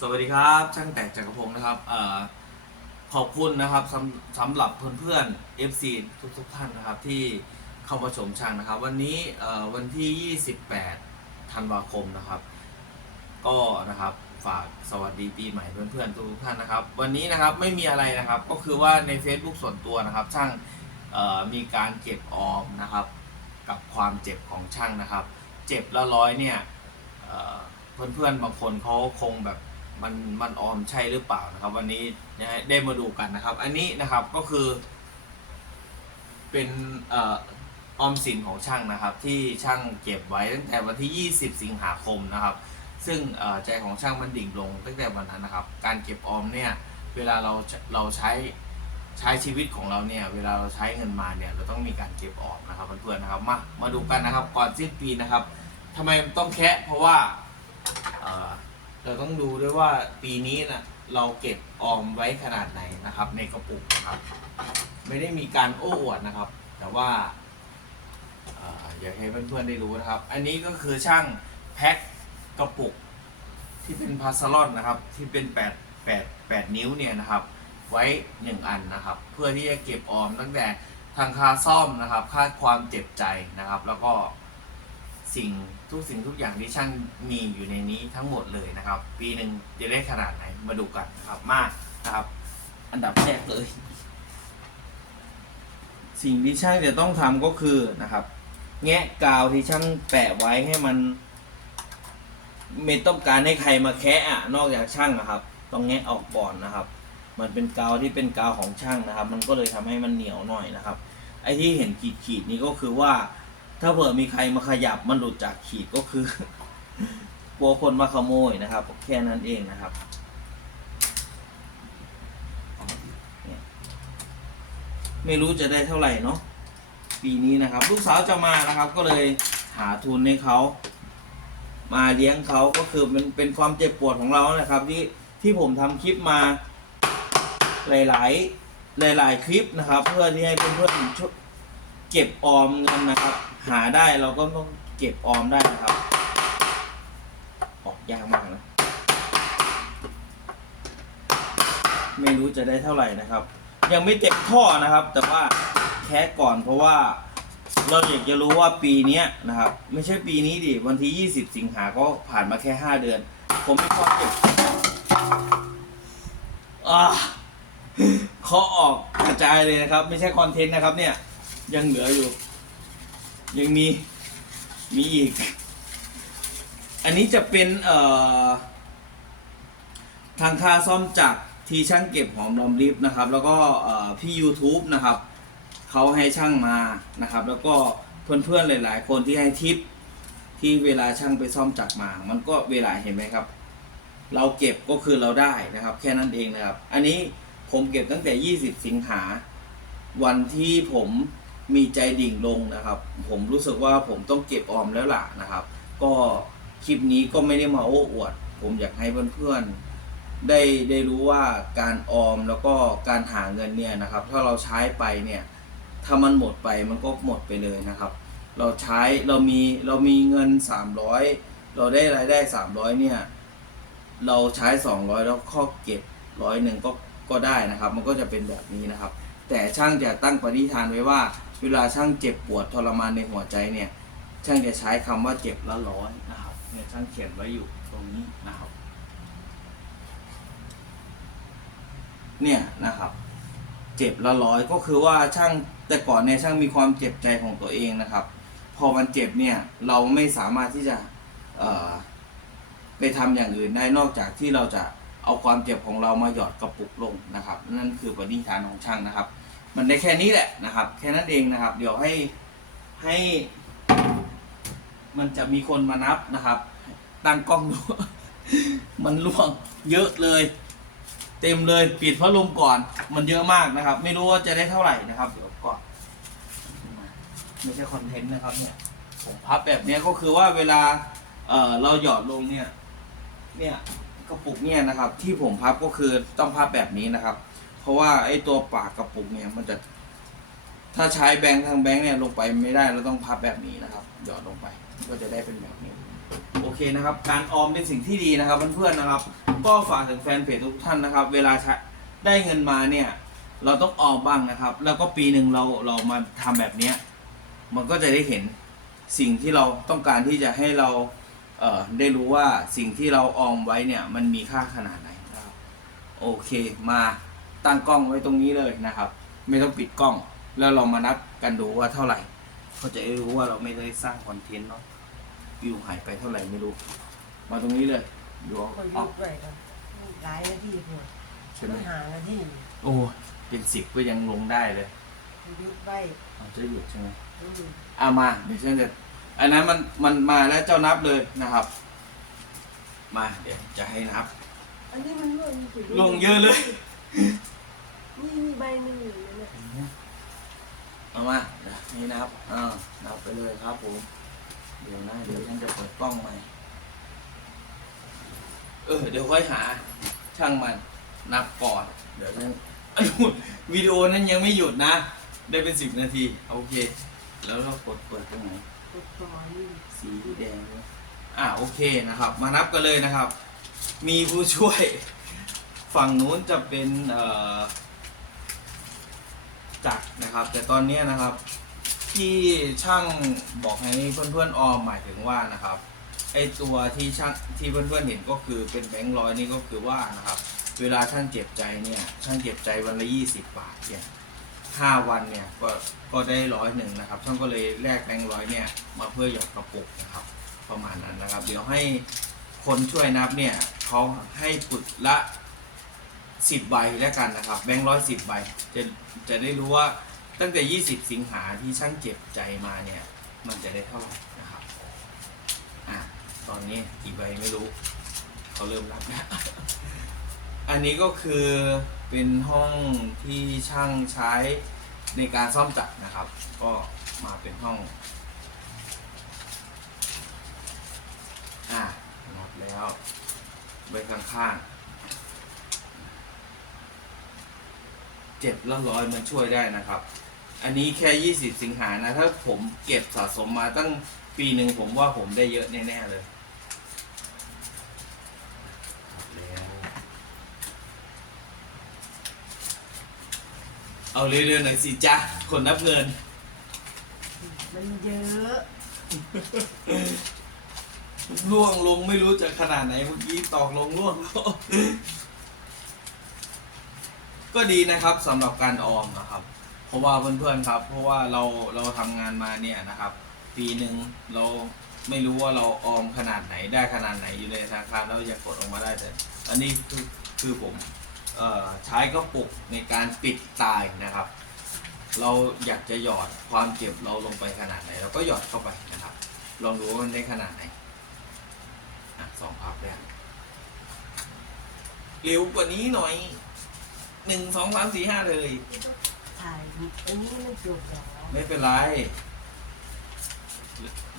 สวัสดีครับ ช่างแต่งจักรพงศ์นะครับเอ่อขอบคุณนะครับสำสำหรับเพื่อนๆ FC ทุกทุกๆท่านนะครับ ที่เข้ามาชมช่างนะครับ วันนี้เอ่อวันที่ 28 ธันวาคมนะครับ ก็นะครับฝากสวัสดีปีใหม่เพื่อนๆทุกๆท่านนะครับ วันนี้นะครับไม่มีอะไรนะครับ ก็คือว่าใน Facebook ส่วนตัวนะครับ ช่างเอ่อมีการเก็บออมนะครับ กับความเจ็บของช่างนะครับ เจ็บละร้อยเนี่ยเอ่อเพื่อนๆบางคนเขาคงแบบ มันมันออมใช่หรือเปล่านะครับ วันนี้นะฮะได้มาดูกันนะครับ อันนี้นะครับก็คือ เป็นเอ่อออมสินของช่างนะครับ ที่ช่างเก็บไว้ตั้งแต่วันที่ 20 สิงหาคมนะครับ ซึ่งใจของช่างมันดิ่งลงตั้งแต่วันนั้นนะครับ การเก็บออมเนี่ยเวลาเราเราใช้ใช้ชีวิตของเราเนี่ยเวลาเราใช้เงินมาเนี่ยเราต้องมีการเก็บออมนะครับเพื่อนๆนะครับมามาดูกันนะครับก่อนสิ้นปีนะครับทำไมต้องแคะเพราะว่า เราต้องดูด้วยว่าปีนี้นะเราเก็บออมไว้ขนาดไหนนะครับ ในกระปุกนะครับ ไม่ได้มีการโอ้อวดนะครับ แต่ว่าเอ่ออยากให้เพื่อนๆได้รู้นะครับ อันนี้ก็คือช่างแพ็คกระปุก ที่เป็นพาสลอนนะครับ ที่เป็น8 8 8นิ้วเนี่ยนะครับ ไว้ 1 อันนะครับ เพื่อที่จะเก็บออมตั้งแต่ทางค่าซ่อมนะครับ ค่าความเจ็บใจนะครับ แล้วก็ สิ่งทุกสิ่งทุกอย่างที่ช่างมีอยู่ในนี้ทั้งหมดเลยนะครับ ปีหนึ่งจะได้ขนาดไหนมาดูกันนะครับมากนะครับ อันดับแรกเลย สิ่งที่ช่างจะต้องทำก็คือนะครับ แงะกาวที่ช่างแปะไว้ให้มัน ไม่ต้องการให้ใครมาแคะอะนอกจากช่างนะครับ ต้องแงะออกก่อนนะครับ มันเป็นกาวที่เป็นกาวของช่างนะครับ มันก็เลยทำให้มันเหนียวหน่อยนะครับ ไอ้ที่เห็นขีดขีดนี้ก็คือว่า ถ้าเผื่อมีใครมาขยับมันหลุดจากขีดก็คือกลัวคนมาขโมยนะครับ แค่นั้นเองนะครับไม่รู้จะได้เท่าไหร่เนาะปีนี้นะครับ ลูกสาวจะมานะครับ ก็เลยหาทุนให้เขามาเลี้ยงเขาก็คือมันเป็นความเจ็บปวดของเราแหละครับ ที่ที่ผมทำคลิปมาหลาย ๆ หลาย ๆ คลิปนะครับ เพื่อที่ให้เพื่อนๆเก็บออมเงินนะครับ หาได้เราก็ต้องเก็บออมได้นะครับ ออกยากมากนะ ไม่รู้จะได้เท่าไหร่นะครับ ยังไม่เต็มท่อนะครับ แต่ว่าแค่ก่อนเพราะว่าเราอยากจะรู้ว่าปีนี้นะครับ ไม่ใช่ปีนี้ดิวันที่ 20 สิงหาก็ผ่านมาแค่ 5 เดือน ผมไมีความเก็บอ่าเคาออกกระจายเลยนะครับ ไม่ใช่คอนเทนต์นะครับเนี่ย ยังเหลืออยู่ ยังมี มีอีก อันนี้จะเป็น เอ่อ ทางค่าซ่อมจากที่ช่างเก็บหอมรอมริบนะครับ แล้วก็เอ่อพี่ YouTube นะครับ เขาให้ช่างมานะครับ แล้วก็เพื่อนๆหลาย ๆ คนที่ให้ทิปที่เวลาช่างไปซ่อมจักรมา มันก็เวลาเห็นไหมครับ เราเก็บก็คือเราได้นะครับ แค่นั้นเองนะครับ อันนี้ผมเก็บตั้งแต่ 20 สิงหาวันที่ผม มีใจดิ่งลงนะครับ ผมรู้สึกว่าผมต้องเก็บออมแล้วล่ะนะครับ ก็คลิปนี้ก็ไม่ได้มาโอ้อวด ผมอยากให้เพื่อนๆได้ได้รู้ว่าการออมแล้วก็การหาเงินเนี่ยนะครับ ถ้าเราใช้ไปเนี่ยถ้ามันหมดไปมันก็หมดไปเลยนะครับ เราใช้เรามีเรามีเงิน 300 เราได้รายได้ 300 เนี่ย เราใช้ 200 แล้วข้อเก็บร้อยหนึ่งก็ก็ได้นะครับ มันก็จะเป็นแบบนี้นะครับ แต่ช่างจะตั้งปณิธานไว้ว่า เวลาช่างเจ็บปวดทรมานในหัวใจเนี่ย ช่างจะใช้คำว่าเจ็บละร้อยนะครับเนี่ยช่างเขียนไว้อยู่ตรงนี้นะครับ เนี่ยนะครับ เจ็บละร้อยก็คือว่าช่างแต่ก่อนเนี่ยช่างมีความเจ็บใจของตัวเองนะครับ พอมันเจ็บเนี่ยเราไม่สามารถที่จะไปทำอย่างอื่นได้นอกจากที่เราจะเอาความเจ็บของเรามาหยอดกระปุกลงนะครับ นั่นคือปณิธานของช่างนะครับ มันได้แค่นี้แหละนะครับ แค่นั้นเองนะครับ เดี๋ยวให้ให้ มันจะมีคนมานับนะครับตั้งกล้องดูมันล่วงเยอะเลย เต็มเลยปิดพัดลมก่อน มันเยอะมากนะครับ ไม่รู้ว่าจะได้เท่าไหร่นะครับ เดี๋ยวก่อนไม่ใช่คอนเทนต์นะครับ เนี่ยผมพับแบบนี้ก็คือว่าเวลาเอ่อเราหยอดลงเนี่ย เนี่ยกระปุกเนี่ยนะครับ ที่ผมพับก็คือต้องพับแบบนี้นะครับ เพราะว่าไอ้ตัวปากกระปุกเนี่ยมันจะถ้าใช้แบงค์ทางแบงค์เนี่ยลงไปไม่ได้เราต้องพับแบบนี้นะครับ หยอดลงไปก็จะได้เป็นแบบนี้ โอเคนะครับ การออมเป็นสิ่งที่ดีนะครับเพื่อนๆนะครับ ก็ฝากถึงแฟนเพจทุกท่านนะครับ เวลาใช้ได้เงินมาเนี่ย เราต้องออมบ้างนะครับ แล้วก็ปีหนึ่งเราเรามาทำแบบเนี้ยมันก็จะได้เห็นสิ่งที่เราต้องการที่จะให้เราเอ่อได้รู้ว่าสิ่งที่เราออมไว้เนี่ยมันมีค่าขนาดไหนนะครับโอเคมา ตั้งกล้องไว้ตรงนี้เลยนะครับ ไม่ต้องปิดกล้อง แล้วเรามานับกันดูว่าเท่าไหร่ เขาจะได้รู้ว่าเราไม่ได้สร้างคอนเทนต์เนาะวิวหายไปเท่าไหร่ไม่รู้ มาตรงนี้เลยดูเอาก็เอายุบไปกันหลายนาทีพอใช่ไหมหานาทีโอ้เป็นสิบก็ยังลงได้เลยยุบไปเอาจะหยุดใช่ไหม อืมเอามาเดี๋ยวฉันจะอันนั้นมันมันมาแล้วเจ้านับเลยนะครับ มาเดี๋ยวจะให้นับ อันนี้มันล่วงจริงๆลงเยอะเลย นี่มีใบหนึ่งอยู่นั่นน่ะเอามาเดี๋ยวนี่นับอ่านับไปเลยครับผม เดี๋ยวนะ เดี๋ยวฉันจะเปิดกล้องใหม่ เออ เดี๋ยวค่อยหา ช่างมัน นับก่อน เดี๋ยวฉันไอ้หุ่นวิดีโอนั้นยังไม่หยุดนะ ได้เป็นสิบนาที โอเค แล้วเรากดเปิดตรงไหนตัวต่อนี่สีแดงด้วยอ่าโอเคนะครับ มานับกันเลยนะครับ มีผู้ช่วย ฝั่งนู้นจะเป็นเอ่อ จักรนะครับ แต่ตอนนี้นะครับ ที่ช่างบอกให้เพื่อนๆออมหมายถึงว่านะครับไอตัวที่ช่างที่เพื่อนๆเห็นก็คือเป็นแบงค์ร้อยนี่ก็คือว่านะครับ เวลาช่างเจ็บใจเนี่ยช่างเจ็บใจวันละยี่สิบบาทเนี่ยห้าวันเนี่ยก็ก็ได้ร้อยหนึ่งนะครับช่างก็เลยแลกแบงค์ร้อยเนี่ยมาเพื่อหยอดกระปุกนะครับประมาณนั้นนะครับ เดี๋ยวให้คนช่วยนับเนี่ยเขาให้ปุดละ สิบใบแล้วกันนะครับ แบงค์ร้อยสิบใบจะจะได้รู้ว่าตั้งแต่ยี่สิบสิงหาที่ช่างเจ็บใจมาเนี่ย มันจะได้เท่าไหร่นะครับอะตอนนี้กี่ใบไม่รู้เขาเริ่มรับแล้วอันนี้ก็คือเป็นห้องที่ช่างใช้ในการซ่อมจักรนะครับ ก็มาเป็นห้อง อะนับแล้วใบข้างๆ เจ็บแล้วร้อยมันช่วยได้นะครับ อันนี้แค่ 20 สิงหานะ ถ้าผมเก็บสะสมมาตั้งปีหนึ่งผมว่าผมได้เยอะแน่ ๆ เลยนับแล้วเอาเรื่อยๆหน่อยสิจ้าคนนับเงิน มันเยอะล่วงลงไม่รู้จะขนาดไหนเมื่อกี้ตอกลงล่วง ก็ดีนะครับสำหรับการออมนะครับ เพราะว่าเพื่อนๆครับ เพราะว่าเราเราทำงานมาเนี่ยนะครับ ปีหนึ่งเราไม่รู้ว่าเราออมขนาดไหนได้ขนาดไหนอยู่ในธนาคารแล้วจะกดออกมาได้แต่ อันนี้คือคือผมเอ่อใช้กระปุกในการปิดตายนะครับ เราอยากจะหยอดความเจ็บเราลงไปขนาดไหนเราก็หยอดเข้าไปนะครับ ลองดูว่ามันได้ขนาดไหนอะสองพับแล้วเร็วกว่านี้หน่อย หนึ่งสองสามสี่ห้าเลย ถ่ายอันนี้มันจบแล้วไม่เป็นไร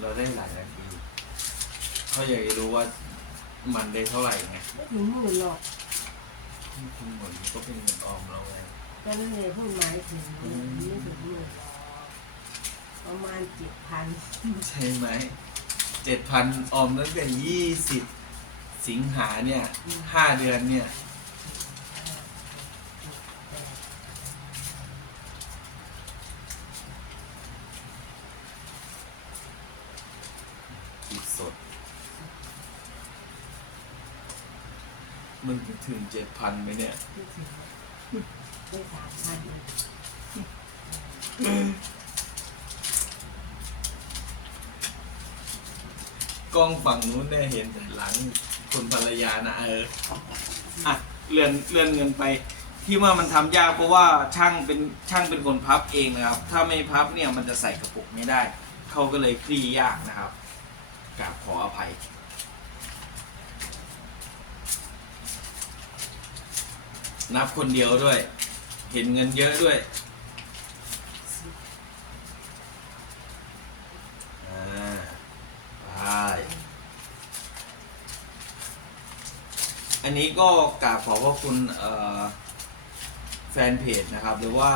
เราได้หลายนาทีเขาอยากจะรู้ว่ามันได้เท่าไหร่ไงไม่ถึงหมื่นหรอกคุณเหมือนก็เป็นเงินออมเราไงก็นั่นเลยพูดหมายถึงไม่ถึงหมื่นหรอกประมาณเจ็ดพันใช่ไหมเจ็ดพันออมตั้งแต่ยี่สิบสิงหาเนี่ยห้าเดือนเนี่ย คิดสด มันจะถึงเจ็ดพันไหมเนี่ย ได้สามพันกล้องฝั่งนู้นเนี่ยเห็นแต่หลังคนภรรยานะเออ อะเลื่อนเลื่อนเงินไป ที่ว่ามันทำยากเพราะว่าช่างเป็นช่างเป็นคนพับเองนะครับ ถ้าไม่พับเนี่ยมันจะใส่กระปุกไม่ได้ เขาก็เลยคลี่ยากนะครับกราบขออภัย นับคนเดียวด้วย เห็นเงินเยอะด้วยอ่าไปอันนี้ก็กราบขอบพระคุณเอ่อแฟนเพจนะครับ หรือว่า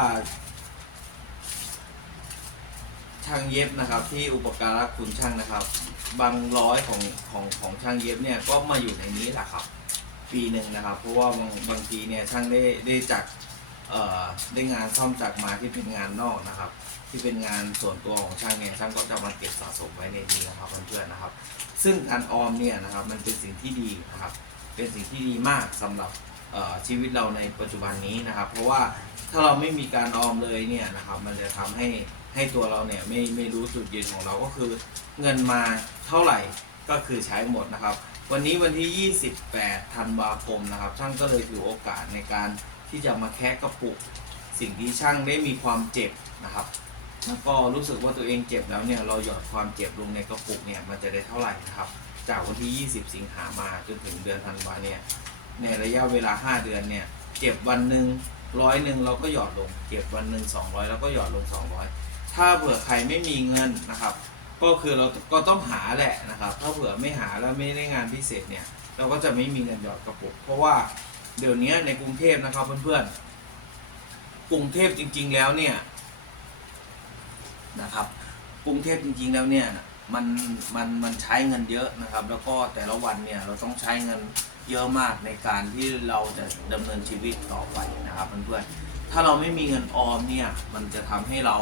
ช่างเย็บนะครับ ที่อุปการะคุณช่างนะครับ บางร้อยของของของช่างเย็บเนี่ยก็มาอยู่ในนี้แหละครับ ปีหนึ่งนะครับ เพราะว่าบางบางทีเนี่ยช่างได้ได้จากเอ่อได้งานซ่อมจากมาที่เป็นงานนอกนะครับ ที่เป็นงานส่วนตัวของช่างเนี่ยช่างก็จะมาเก็บสะสมไว้ในนี้นะครับเพื่อนๆนะครับ ซึ่งการออมเนี่ยนะครับมันเป็นสิ่งที่ดีนะครับ เป็นสิ่งที่ดีมากสำหรับเอ่อชีวิตเราในปัจจุบันนี้นะครับ เพราะว่าถ้าเราไม่มีการออมเลยเนี่ยนะครับมันจะทำให้ให้ตัวเราเนี่ยไม่ไม่รู้จุดยืนของเราก็คือ เงินมาเท่าไหร่ก็คือใช้หมดนะครับ วันนี้วันที่ 28 ธันวาคมนะครับ ช่างก็เลยถือโอกาสในการที่จะมาแคะกระปุก สิ่งที่ช่างได้มีความเจ็บนะครับ แล้วก็รู้สึกว่าตัวเองเจ็บแล้วเนี่ยเราหยอดความเจ็บลงในกระปุกเนี่ยมันจะได้เท่าไหร่นะครับ จากวันที่ 20 สิงหามาจนถึงเดือนธันวาเนี่ยในระยะเวลา 5 เดือนเนี่ยเจ็บวันหนึ่งร้อยหนึ่งเราก็หยอดลงเก็บวันหนึ่ง200 แล้วก็หยอดลง 200 ถ้าเผื่อใครไม่มีเงินนะครับ ก็คือเราก็ต้องหาแหละนะครับ ถ้าเผื่อไม่หาแล้วไม่ได้งานพิเศษเนี่ย เราก็จะไม่มีเงินหยอดกระปุก เพราะว่าเดี๋ยวนี้ในกรุงเทพนะครับเพื่อนๆ กรุงเทพจริง ๆ แล้วเนี่ยนะครับ กรุงเทพจริง ๆ แล้วเนี่ยมันมันมันใช้เงินเยอะนะครับ แล้วก็แต่ละวันเนี่ยเราต้องใช้เงินเยอะมากในการที่เราจะดำเนินชีวิตต่อไปนะครับเพื่อนๆ ถ้าเราไม่มีเงินออมเนี่ยมันจะทำให้เรา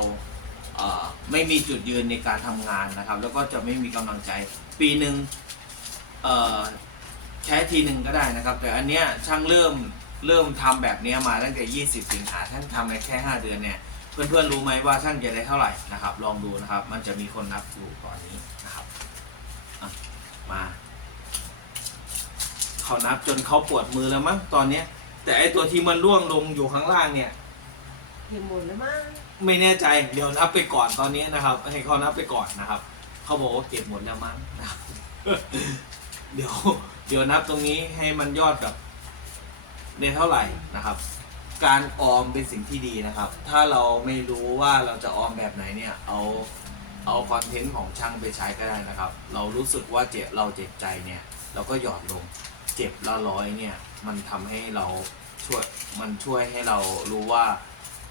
ไม่มีจุดยืนในการทำงานนะครับ แล้วก็จะไม่มีกำลังใจ ปีหนึ่งเอ่อใช้ทีหนึ่งก็ได้นะครับ แต่อันเนี้ยช่างเริ่มเริ่มทำแบบเนี้ยมาตั้งแต่ 20 สิงหาท่านทำในแค่ 5 เดือนเนี่ยเพื่อนๆรู้ไหมว่าช่างจะได้เท่าไหร่นะครับ ลองดูนะครับ มันจะมีคนนับอยู่ตอนนี้นะครับมาเขานับจนเขาปวดมือแล้วมั้งตอนเนี้ย แต่ไอตัวที่มันร่วงลงอยู่ข้างล่างเนี่ย เห็นหมดแล้วมั้งไม่แน่ใจเดี๋ยวนับไปก่อนตอนนี้นะครับให้เขานับไปก่อนนะครับ เขาบอกว่าเก็บหมดแล้วมั้งนะครับเดี๋ยวเดี๋ยวนับตรงนี้ให้มันยอดแบบได้เท่าไหร่นะครับ การออมเป็นสิ่งที่ดีนะครับ ถ้าเราไม่รู้ว่าเราจะออมแบบไหนเนี่ย เอาเอาคอนเทนต์ของช่างไปใช้ก็ได้นะครับ เรารู้สึกว่าเจ็บเราเจ็บใจเนี่ย เราก็หยอดลงเจ็บละร้อยเนี่ย มันทำให้เราช่วยมันช่วยให้เรารู้ว่า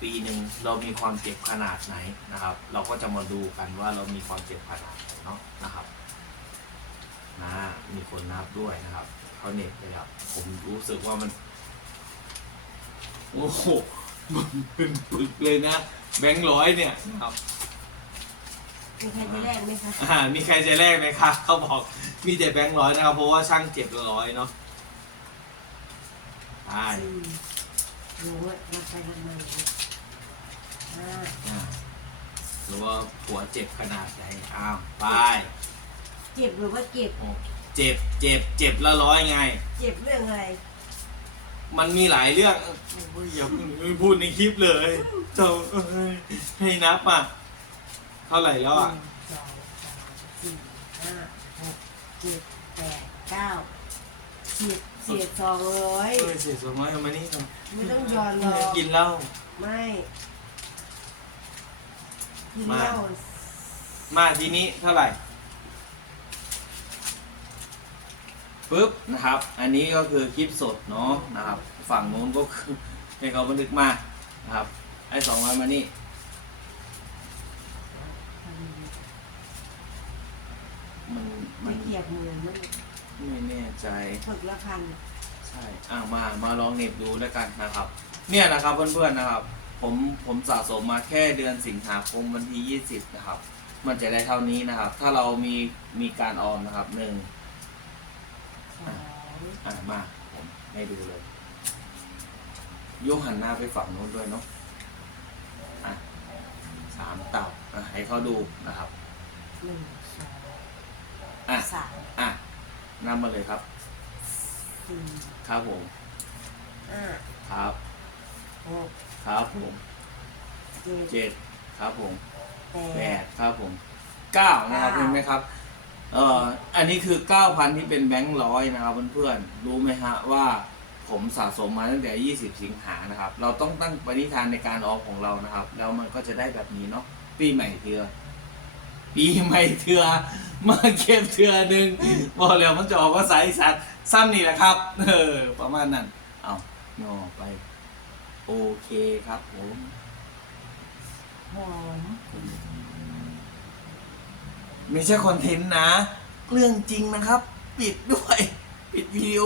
ปีหนึ่งเรามีความเจ็บขนาดไหนนะครับ เราก็จะมาดูกันว่าเรามีความเจ็บขนาดไหนเนาะนะครับนะมีคนนับด้วยนะครับเขาเน็ตเลยครับผมรู้สึกว่ามันโอ้โหมันเป็นปึกเลยนะแบงค์ร้อยเนี่ยนะครับมีใครไปแลกไหมคะอ่ามีใครจะแลกไหมครับเขาบอกมีแต่แบงค์ร้อยนะครับเพราะว่าช่างเจ็บละร้อยเนาะใช่อืมรู้ว่ามาไปทำไม อ่าหรือว่าผัวเจ็บขนาดไหนอ้าวไปเจ็บหรือว่าเจ็บเจ็บเจ็บเจ็บละร้อยไง เจ็บเรื่องอะไร มันมีหลายเรื่องโอ้ยอย่าเพิ่งพูดในคลิปเลยเจ้าเอ้ยให้นับอะ เท่าไหร่แล้วอะ งสองสามสี่ห้าหกเจ็ดแปดเก้าสิบเสียดสองร้อยเอ้ยเสียสองร้อยเอามานี่ทไม่ต้องย้อนหรอกกินเหล้าไม่ กินมาเหล้ามาทีนี้เท่าไหร่ปุ๊บนะครับ อันนี้ก็คือคลิปสดเนาะนะครับ ฝั่งโน้นก็คือให้เขาบันทึกมานะครับไอ้สองร้อยมานี่มันมัไม่นเกียบมือมันไม่แน่ใจ ถึกละพัน ใช่ อ่ามา มาลองเน็บดูแล้วกันนะครับ เนี่ยนะครับเพื่อนๆนะครับ ผมผมสะสมมาแค่เดือนสิงหาคมวันที่ 20 นะครับ มันจะได้เท่านี้นะครับ ถ้าเรามีมีการออมนะครับหนึ่งสองอ่ามาผมให้ดูเลยยกหันหน้าไปฝั่งนู้นด้วยเนาะอะสามเต่าอะให้เขาดูนะครับ หนึ่งสองอะ สามอะนำมาเลยครับ สี่ครับผมห้าครับ หกครับผมเจ็ดเจ็ดครับผมแปแปด ดครับผมเก้านะครับเก้า เห็นไหมครับเอ่ออันนี้คือเก้าพันที่เป็นแบงค์ร้อยนะครับเพื่อนๆรู้ไหมฮะว่าผมสะสมมาตั้งแต่ 20 สิงหานะครับ เราต้องตั้งปณิธานในการออมของเรานะครับ แล้วมันก็จะได้แบบนี้เนาะปีใหม่เถือปีใหม่เถือมาเก็บเถือหนึ่งบอกแล้วมันจะออกว่าสายสัตว์ซ้ำนี่แหละครับ เออประมาณนั้นเอาย่อไป โอเคครับผมหอมไม่ใช่คอนเทนต์นะ เรื่องจริงนะครับ ปิดด้วย ปิดวิดีโอ